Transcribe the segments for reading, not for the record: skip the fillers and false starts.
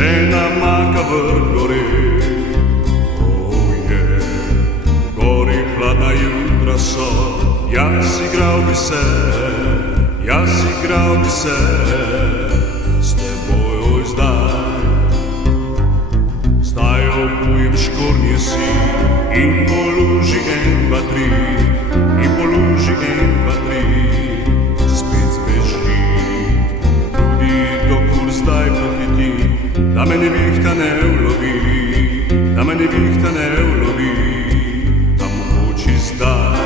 pečena maka vrh gori. Gori hladna jutra so, jaz igral bi se, s teboj oj zdaj. Zdaj obujem škornje si in poluži en, dva, tri, in poluži en, dva, tri. Spet zbeži, tudi dokur zdaj pohiti, da me nevihta ne ulovi, da me nevihta ne ulovi, da mogoči zdaj.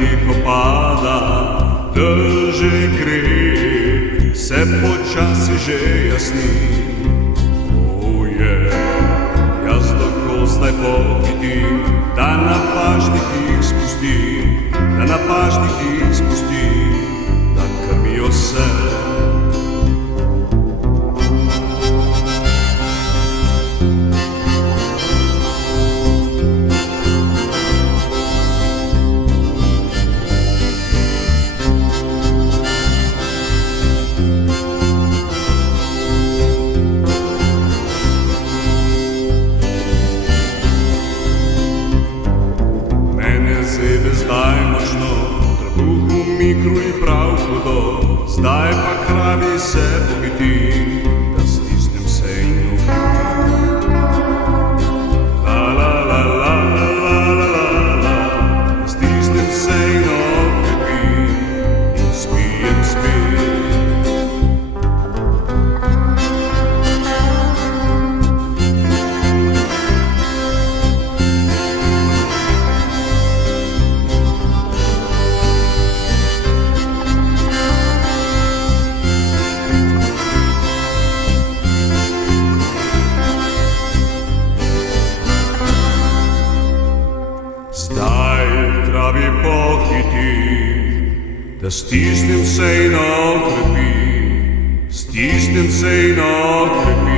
Tiho pada, drže gre, se počasi že jasni. Jaz tako zdaj pohitim, da na pašnikih spustim, da krmijo se. Zdaj močno, trbuh v mikru je prav hudo, zdaj pa kravi se pohiti, da stisnem se in ukritim. La la la la la la la la, da stisnem se in okrepim in spijem spet. Da stisnem se in okrepim,